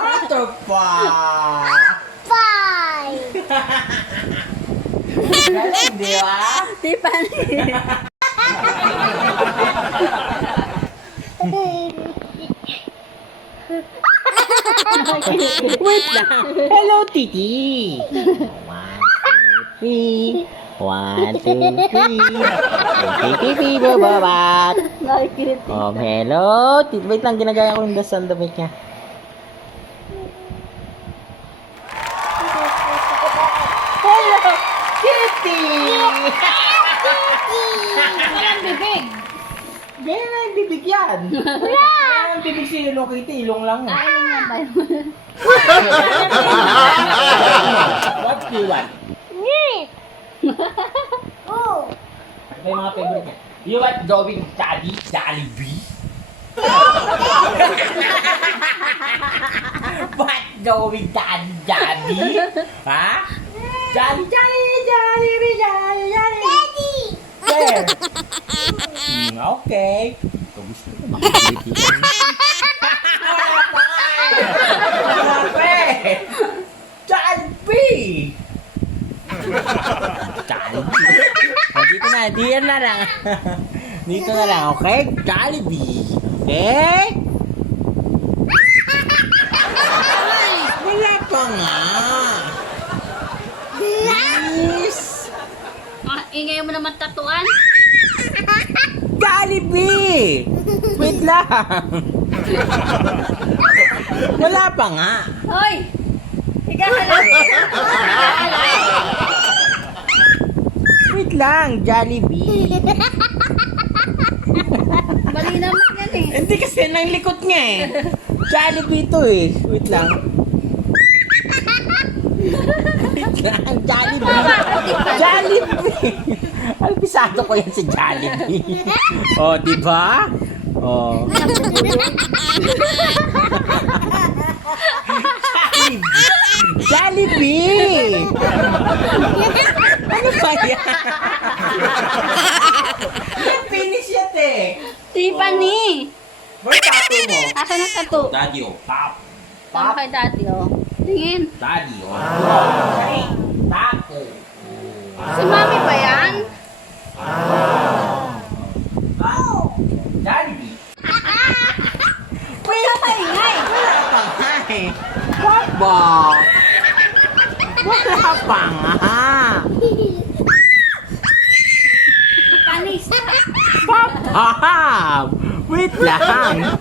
Butterfly. Five. Galing, di ba? Tiffany. Wait lang. Hello, Titi. 1, 2, 3. 1, 2, 3. Titi, bababat. Nakikita. Hello. Wait lang, ginagaya ko yung dasal damit niya. Hello, Kitty! Walang bibig. Ganyan na yung bibig yan. Ganyan ang bibig si Hello Kitty, ilong lang. Ay, lang yan ba yun? What do you want? Oh. Ano yung mga favorite niya? You want going daddy, Jollibee? What going daddy, Jollibee? Ha? Jolly, Jolly, Jollibee, Jolly, Jolly. Daddy. Where? Okay. Kung gusto ko makikita. Jollibee! Jollibee. Oh, dito na, diyan na lang. Dito na lang, okay? Jollibee. Okay? Wala pa nga. Please. Ah, ingay mo naman tatuan. Jollibee! Wait lang. Wala pa nga. Hoy! Ikaw ka lang. Wait lang, Jollibee. Mali naman yan eh. Hindi kasi nang likot niya eh. Jollibee to eh. Wait lang. Wait lang, Jollibee. Jollibee. Alpisado ko yan si Jollibee. Oh, di ba? Oh. Jollibee! Ano ba yan? Finish yan eh. Tiffany! Where's tattoo mo? Asan ang tattoo? Daddy, oh. Pop. Saan kay daddy oh? Tingin. Daddy, oh. Okay. Tattoo. Si mami ba yan? Jollibee. Wala pa ingay. Wala pa nga eh. What ba? Wala pa nga. Tiffany, stop. Pop! Wait lang.